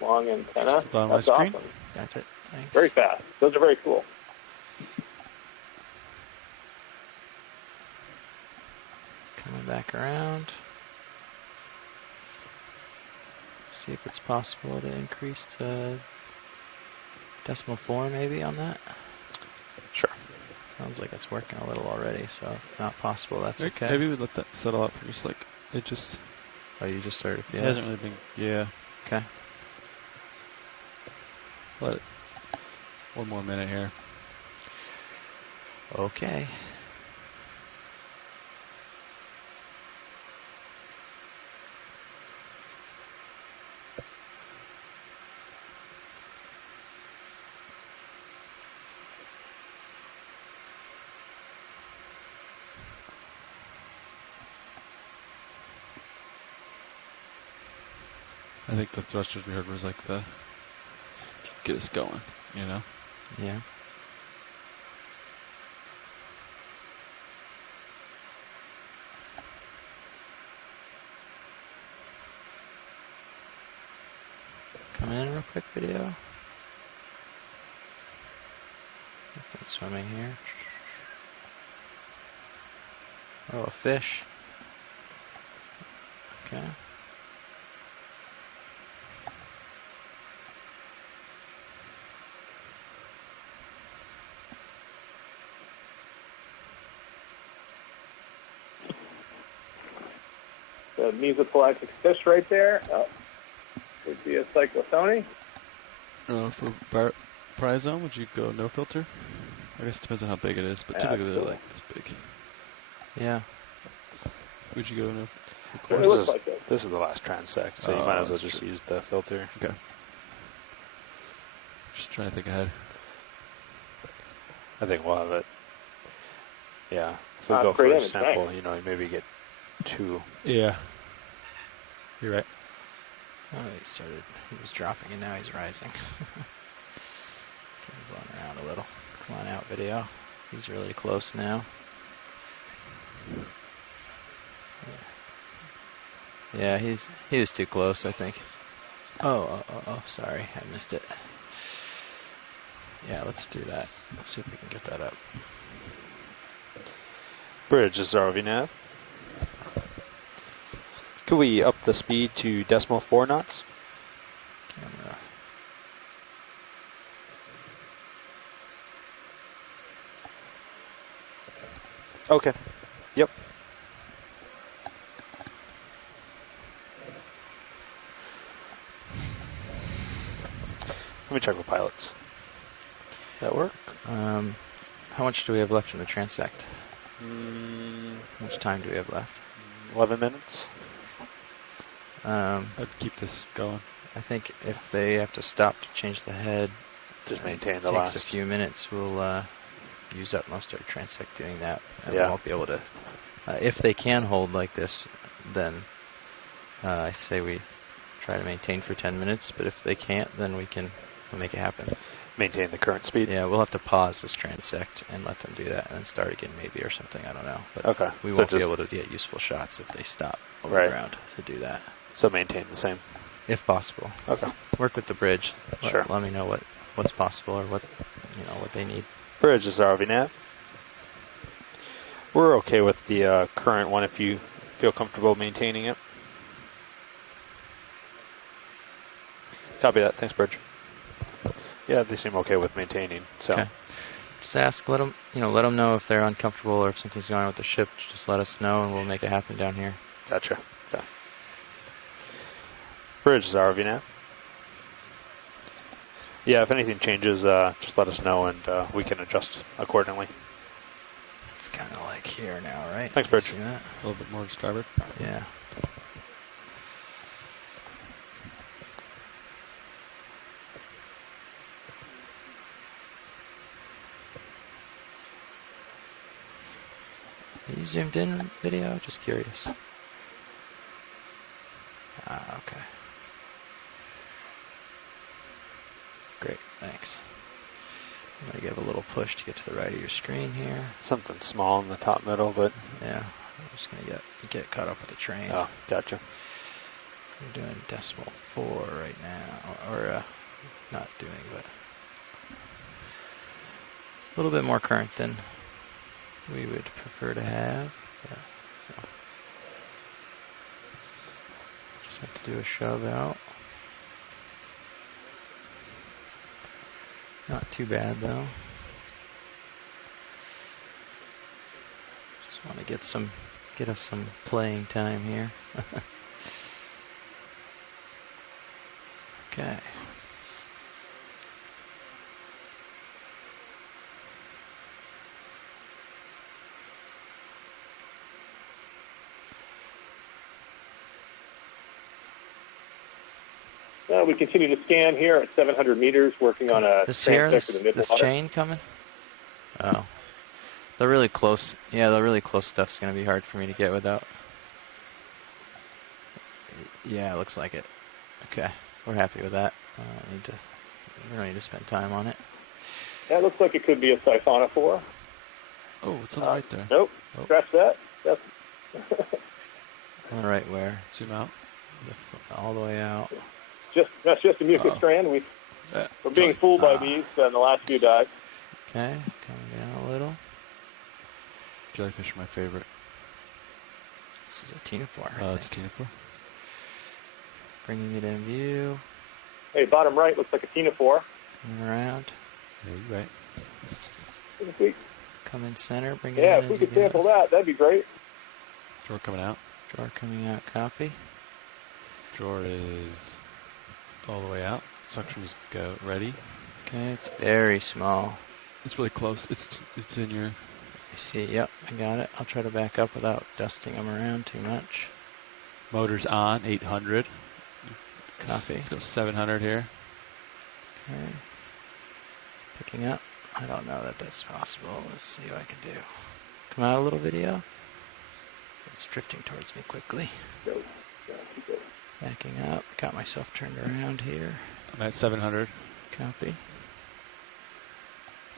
Long antenna. Just above my That's screen. awesome. Got it. Thanks. Very fast. Those are very cool. Coming back around. See if it's possible to increase to decimal 4 maybe on that. Sure. Sounds like it's working a little already, so if not possible, that's okay. Maybe we let that settle out for just like, it just Oh, you just started to feel it hasn't really been, yeah. Okay. Let it, one more minute here. Okay. I think the thrusters we heard was like the get us going, you know? Yeah. Come in real quick, video. Nothing swimming here. Oh, a fish. Okay. The mesopelagic fish right there. Would be a cyclothony. For Prizome, would you go no filter? I guess it depends on how big it is, but typically they're like this big. Yeah. Would you go no? It looks like this. This is the last transect, so you Oh, might as well that's just true. use the filter. Okay. Just trying to think ahead. I think we'll have it. Yeah. If we Ah, go for great a image, sample, thanks. you know, maybe get 2. Yeah. You're right. Oh, he was dropping and now he's rising. Getting blown around a little. Come on out, video. He's really close now. Yeah, he was too close, I think. Oh, sorry, I missed it. Yeah, let's do that. Let's see if we can get that up. Bridge is ROV nav. Could we up the speed to decimal 4 knots? Camera. Okay. Yep. Let me check with pilots. That work? How much do we have left in the transect? How much time do we have left? 11 minutes. I'd keep this going. I think if they have to stop to change the head, Just it maintain the takes last. a few minutes. We'll use up most of our transect doing that. And Yeah. we won't be able to. If they can hold like this, then I say we try to maintain for 10 minutes. But if they can't, then we'll make it happen. Maintain the current speed. Yeah, we'll have to pause this transect and let them do that, and then start again maybe or something. I don't know. But Okay. we So won't be just- able to get useful shots if they stop over Right. ground to do that. So maintain the same. if possible. Okay. Work with the bridge. Sure. Let me know what's possible or what they need. Bridge is RV nav. We're okay with the current one if you feel comfortable maintaining it. Copy that. Thanks, Bridge. Yeah, they seem okay with maintaining. So. Okay. Just ask, let them know if they're uncomfortable or if something's going on with the ship. Just let us know and we'll make it happen down here. Gotcha. Okay. Bridge is RV nav. Yeah, if anything changes, just let us know and we can adjust accordingly. It's kind of like here now, right? Thanks, You Bridge. see that? A little bit more to starboard. Yeah. Are you zoomed in video? Just curious. Okay. Great, thanks. I'm going to give a little push to get to the right of your screen here. Something small in the top middle, but Yeah, I'm just going to get caught up with the train. oh, gotcha. We're doing decimal 4 right now, or not doing, but a little bit more current than we would prefer to have. Yeah, so just have to do a shove out. Not too bad though. Just want to get us some playing time here. Okay. We continue to scan here at 700 meters, working on a This transect to the Midwater. this chain coming? Oh. The really close, the really close stuff's going to be hard for me to get without. Yeah, it looks like it. Okay, we're happy with that. We don't need to spend time on it. That looks like it could be a siphonophore. Oh, it's on the right there. Nope, Oh. scratch that. That's All right, where? Zoom out. All the way out. that's just a mucus strand. We're being fooled by these in the last few dives. Okay, coming down a little. Jellyfish are my favorite. This is a ctenophore. Oh, it's ctenophore. Bringing it in view. Hey, bottom right looks like a ctenophore. Coming around. Yeah, you're right. If we, Come in center. Bring it yeah, in if we into could sample that, that'd be great. Drawer coming out. Drawer coming out. Copy. Drawer is all the way out. Suction is go ready. Okay, it's very small. It's really close. It's in your. I see. Yep, I got it. I'll try to back up without dusting them around too much. Motor's on 800. Copy. Let's go 700 here. Okay. Picking up. I don't know that that's possible. Let's see what I can do. Come out a little video. It's drifting towards me quickly. Go. Keep going. Backing up. Got myself turned around here. I'm at 700. Copy.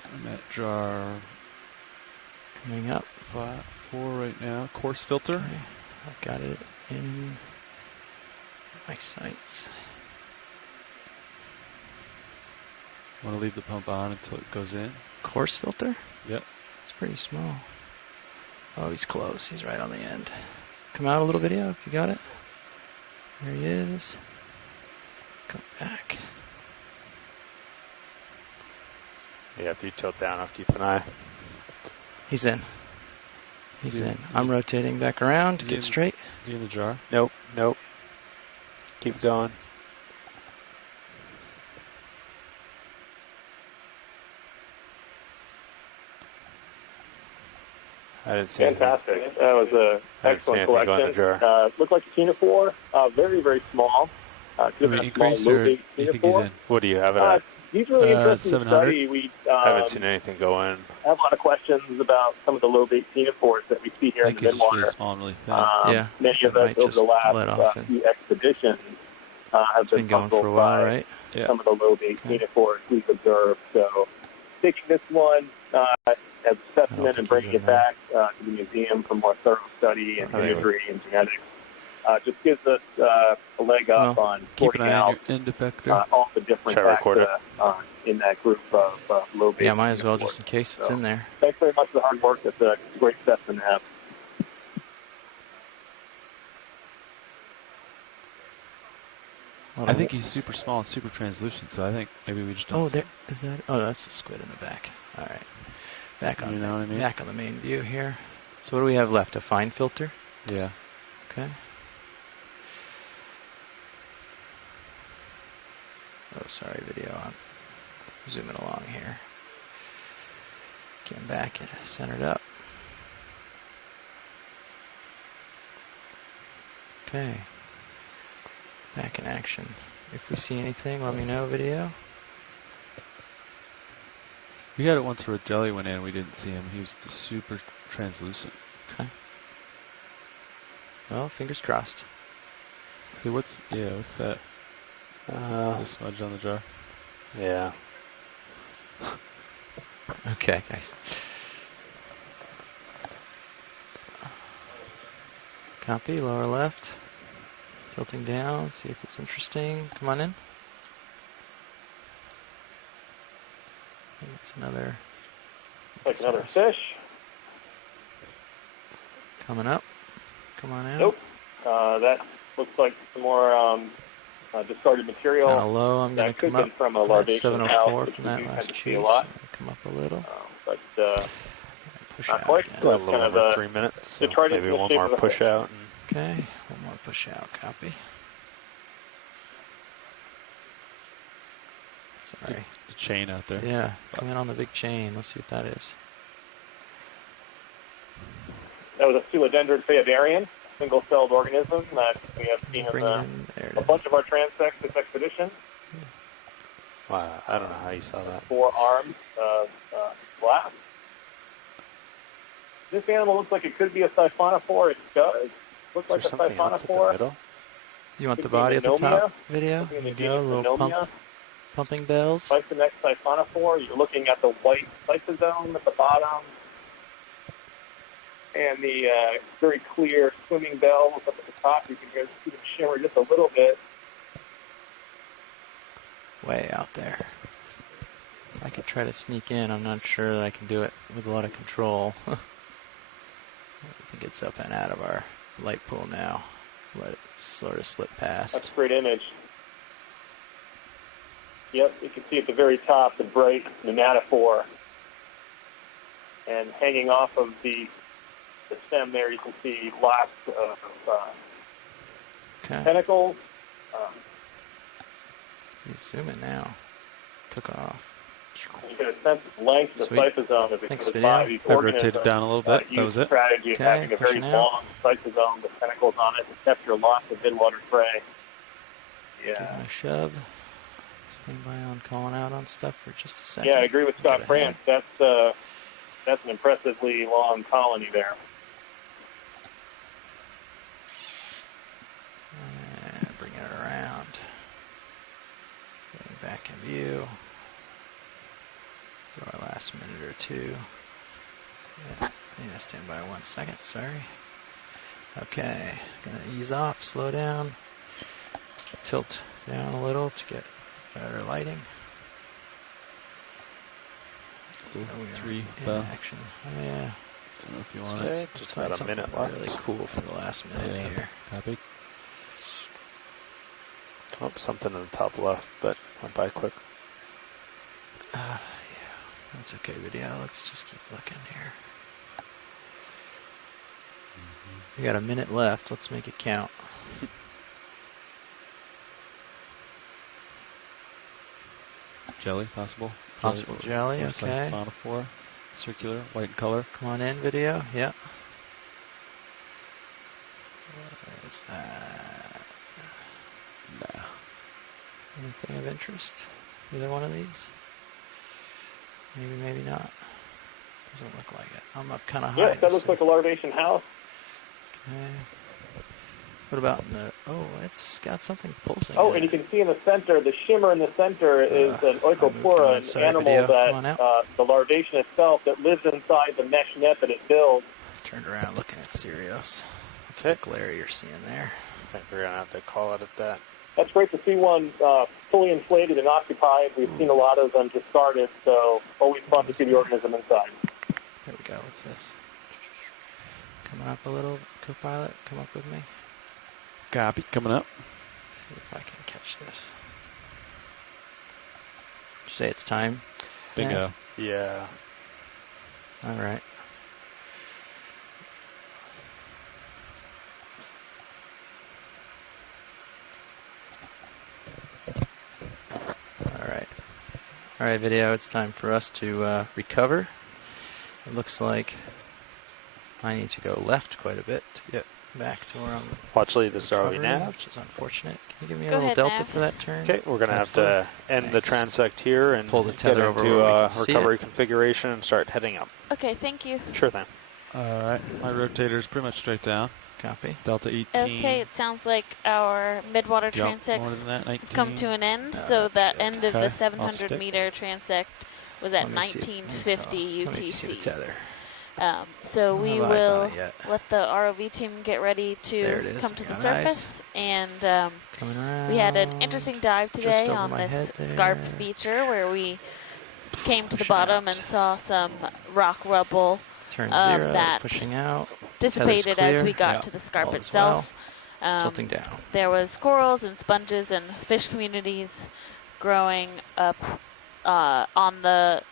I'm at jar Coming up. 4 right now. Course filter. Okay. I've got it in my sights. Want to leave the pump on until it goes in. Course filter? Yep. It's pretty small. Oh, he's close. He's right on the end. Come out a little video if you got it. There he is. Come back. Yeah, if you tilt down, I'll keep an eye. He's in. He's Is he- in. I'm rotating back around to is he get in- straight. Is he in the jar? Nope. Keep going. I didn't see anything. Fantastic. That was an I didn't see excellent anything go in the collection. jar. Looked like a ctenophore. Very, very small. Could have been a small Increase or low-bait you think he's ctenophore. in? What do you have it at? He's really interesting 700? study. We I haven't seen anything go in. have a lot of questions about some of the low-bait ctenophores that we see here I in think the it's just really Midwater. small and really thin. Yeah, Many of it us might over just the last let off and- few expeditions have It's been going for a puzzled while, by right? Yeah. some of the low-bait Okay. ctenophores we've observed. So taking this one as a specimen think and bringing he's it in there. back to the museum for more thorough study and Okay. imagery and genetics just gives us a leg up Well, on keep sorting an eye on out your end effector. all the different Should I record taxa in that group of low base. Yeah, might as well just in case it's So, in there. thanks very much for the hard work. That's a great specimen to have. I think he's super small and super translucent, so I think maybe we just don't. Oh, there is that. Oh, that's the squid in the back. All right, back on. You know what I mean? Back on the main view here. So what do we have left? A fine filter. Yeah. Okay. Oh, sorry, video. I'm zooming along here. Getting back and centered up. Okay. Back in action. If we see anything, let me know, video. We had it once where a jelly went in. We didn't see him. He was just super translucent. Okay. Well, fingers crossed. Hey, what's that? The smudge on the jar. Yeah. Okay, guys. Copy, lower left. Tilting down, see if it's interesting. Come on in. I think it's another. Like another fish. Coming up. Come on in. Nope. That looks like some more discarded material. Kind of low. I'm going to That could come have up. been from a I'm at larvation 704 house, from which that we do last tend to see a chase. lot. Come up a little. But Push not out quite. again. Got a That's little kind of over a 3 minutes. So detritus maybe in the one shape more of a push fish. out. And Okay, one more push out. Copy. Sorry. The chain out there. Yeah, come in on the big chain. Let's see what that is. That was a Pseudodendron phaedarian, single-celled organism that we have seen Bring in it in. There it a is. bunch of our transects this expedition. wow, I don't know how you saw that. 4 arms of glass. This animal looks like it could be a siphonophore. It does. Looks Is there like a something else at the siphonophore. middle? You want the Could be body at the anomia. top video? Could be in There the you go, genus little anomia. pumping bells. Lysonex siphonophore. You're looking at the white lysosome at the bottom, and the very clear swimming bells up at the top. You can see them shimmer just a little bit. Way out there. I could try to sneak in. I'm not sure that I can do it with a lot of control. I think it's up and out of our light pool now. Let it sort of slip That's past. a great image. Yep, you can see at the very top the bright nematophore. And hanging off of the stem there, you can see lots of Okay. tentacles. He's zooming now. Took off. You get a sense of length of the Sweet. cytosome as it Thanks, goes video. by these I organisms. rotated down a little bit. That Use was the it. strategy of Okay, having a very pushing out. long cytosome with tentacles on it to capture lots of midwater prey. Give Yeah. him a shove. Stand by on calling out on stuff for just a second. Yeah, I agree with Scott Get France. ahead. That's an impressively long colony there. And bring it around. Getting back in view. Do our last minute or two. Yeah, stand by 1 second, sorry. Okay, gonna ease off, slow down. Tilt down a little to get better lighting. Cool. Oh, we are 3 in bell. action. Oh, yeah. I don't know if you want Okay, it. Let's just find about a something minute left. really cool for the last minute Yeah. here. Copy. Oh, something in the top left, but went by quick. Yeah, that's okay, video. Let's just keep looking here. We got a minute left. Let's make it count. Jelly, possible. Possible jelly, or okay. Siphonophore, circular, white in color. Come on in, video. Yep. What is that? Nah. Anything of interest? Either one of these? Maybe, maybe not. Doesn't look like it. I'm up kind of high. Yes, that to looks see. like a larvation house. Okay. What about in the... Oh, it's got something pulsing. Oh, in and you it. can see in the center, the shimmer in the center is an I moved on. oikoplura, an Sorry, animal video. that Come on out. the larvation itself that lives inside the mesh net that it builds. Turned around looking at Sirius. What's the glare you're seeing there? think we're gonna have to call it at that. That's great to see one fully inflated and occupied. We've seen a lot of them discarded, so always fun to see the organism inside. There we go. What's this? Coming up a little, co-pilot. Come up with me. Copy. Coming up. See if I can catch this. Say it's time. Bingo. Yeah. All right. All right, video, it's time for us to recover. It looks like I need to go left quite a bit to get back to where I'm Watch lead the Starry recovering, nav. which is unfortunate. Can you give me a Go little ahead, delta nav. for that turn? Okay, we're gonna have to end the Thanks. transect here and Pull the get tether over into where we can see recovery it. configuration and start heading up. Okay, thank you. Sure thing. All right. My rotator's pretty much straight down. Copy. Delta 18. Okay, it sounds like our Midwater Yup, more transects than that, 19. have come to an end. Oh, So that's that good. end of Okay, the I'll 700 stick. meter transect was at Let me see if- let me 1950 tell- let me see the UTC. tether. So I don't we have eyes on will it yet. let the ROV team get ready There it to is. come to I the got eyes. surface. And Coming around. we had an interesting dive just today over on my this head scarp there. feature where we came to the Pushing bottom out. and saw some rock rubble Turn um, 0, that pushing out. dissipated clear. as we got Yeah. to the scarp All is itself. Tilting down. There was corals and sponges and fish communities growing up on the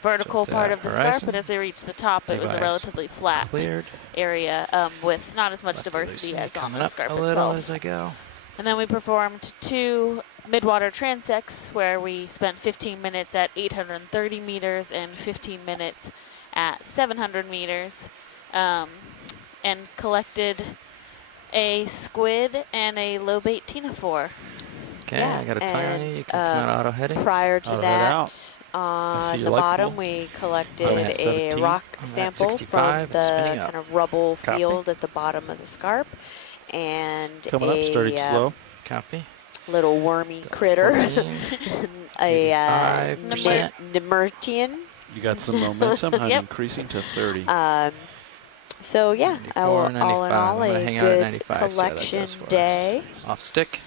vertical Tilt part that of the horizon. scarp, but as we reached the top, See it was if a I relatively flat Cleared. area with not as much Lefty diversity loosey, as on coming the up scarp a little itself. as I go. And then we performed 2 midwater transects where we spent 15 minutes at 830 meters and 15 minutes at 700 meters and collected a squid and a low bait ctenophore. Okay, Yeah, I got a tire on you. and, You can come out auto heading. Prior to Auto head out. that, I see on your the light bottom, pole. we I'm collected at a 17. rock I'm at sample 65 from and the spinning up. kind of rubble Copy. field at the bottom of the scarp, and Coming up, starting slow. Copy. little wormy critter, 14. a 85%. Nemertian. You got some momentum. I'm Yep. increasing to 30. So yeah, 94, all in 95. all, I'm gonna a hang out at good 95, see how that collection goes for us. day. Off stick.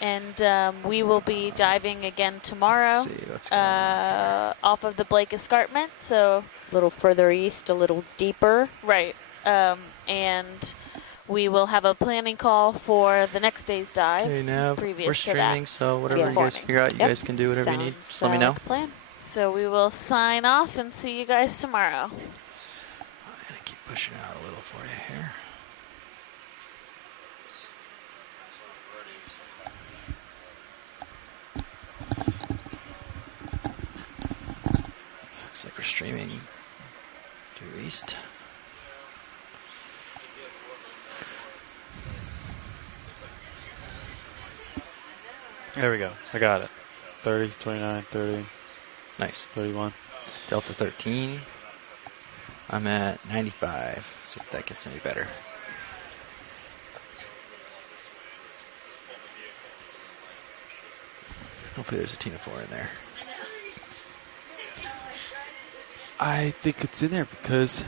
And we will be diving again tomorrow Let's see what's going on. off of the Blake Escarpment. So, A little further east, a little deeper. right. And we will have a planning call for the next day's dive. Okay, now previous we're to that. streaming, so whatever Yeah. you guys Morning. figure out, you Yep. guys can do whatever you need. Sounds, Just let me know. like a plan. So we will sign off and see you guys tomorrow. I'm gonna keep pushing out a little for you here. Looks like we're streaming due east. There we go. I got it. 30, 29, 30, Nice. 31. Delta 13. I'm at 95. See if that gets any better. Hopefully there's a ctenophore in there. I think it's in there because,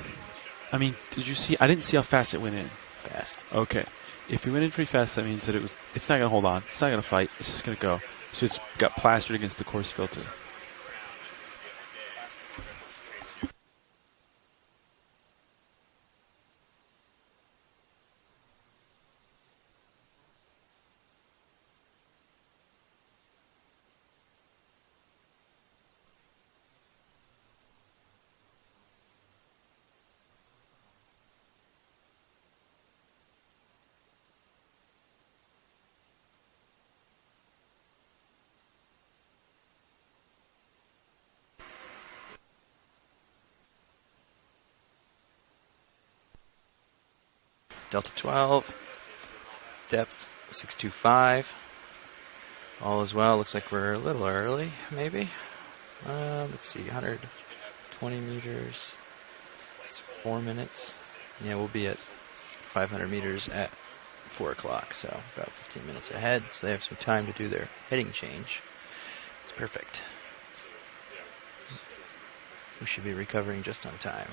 I mean, did you see? I didn't see how fast it went in. Fast. Okay. If it went in pretty fast, that means that it's not going to hold on. It's not going to fight. It's just going to go. So it's got plastered against the course filter. Delta 12. Depth 625. All is well. Looks like we're a little early, maybe. Let's see, 120 meters. It's 4 minutes. Yeah, we'll be at 500 meters at 4 o'clock, so about 15 minutes ahead. So they have some time to do their heading change. It's perfect. We should be recovering just on time.